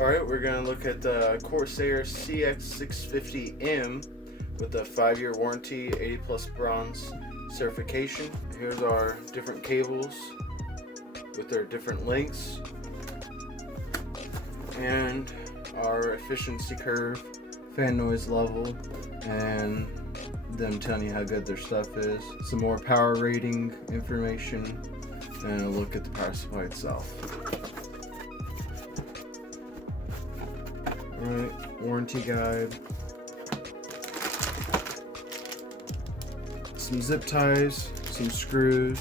Alright, we're going to look at the Corsair CX650M with a 5-year warranty, 80 plus bronze certification. Here's our different cables with their different lengths and our efficiency curve, fan noise level, and them telling you how good their stuff is. Some more power rating information and a look at the power supply itself. Alright, warranty guide, some zip ties, some screws,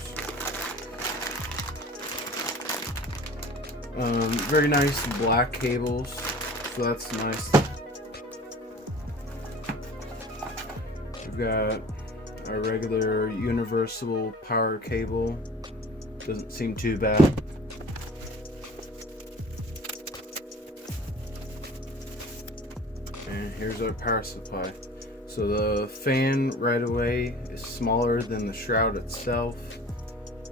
very nice black cables, so that's nice. We've got our regular universal power cable, doesn't seem too bad. And here's our power supply. So the fan right away is smaller than the shroud itself.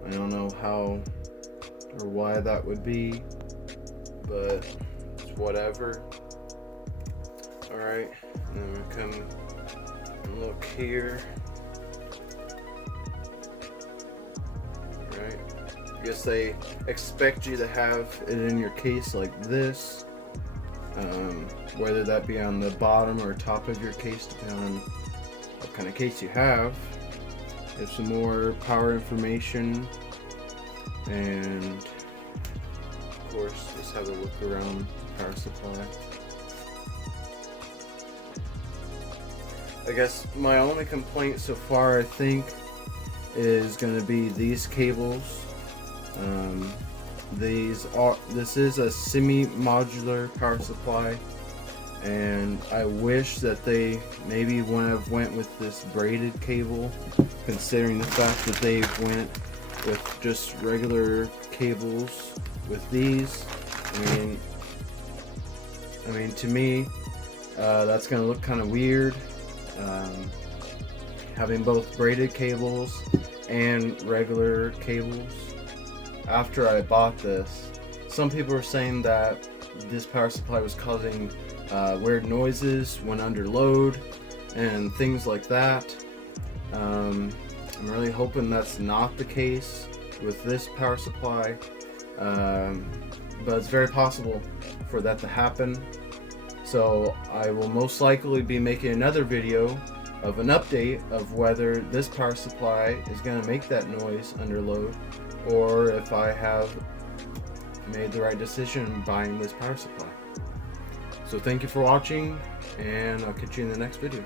I don't know how or why that would be, but it's whatever. Alright, and then we come and look here. Alright, I guess they expect you to have it in your case like this. Whether that be on the bottom or top of your case, depending on what kind of case you have. There's some more power information, and of course just have a look around the power supply. I guess my only complaint so far, I think, is going to be these cables. This is a semi-modular power supply, and I wish that they maybe went with this braided cable, considering the fact that they went with just regular cables with these. I mean to me, that's gonna look kind of weird, having both braided cables and regular cables. After I bought this, some people were saying that this power supply was causing weird noises when under load and things like that. I'm really hoping that's not the case with this power supply, but it's very possible for that to happen. So I will most likely be making another video of an update of whether this power supply is going to make that noise under load, or if I have made the right decision buying this power supply. So thank you for watching, and I'll catch you in the next video.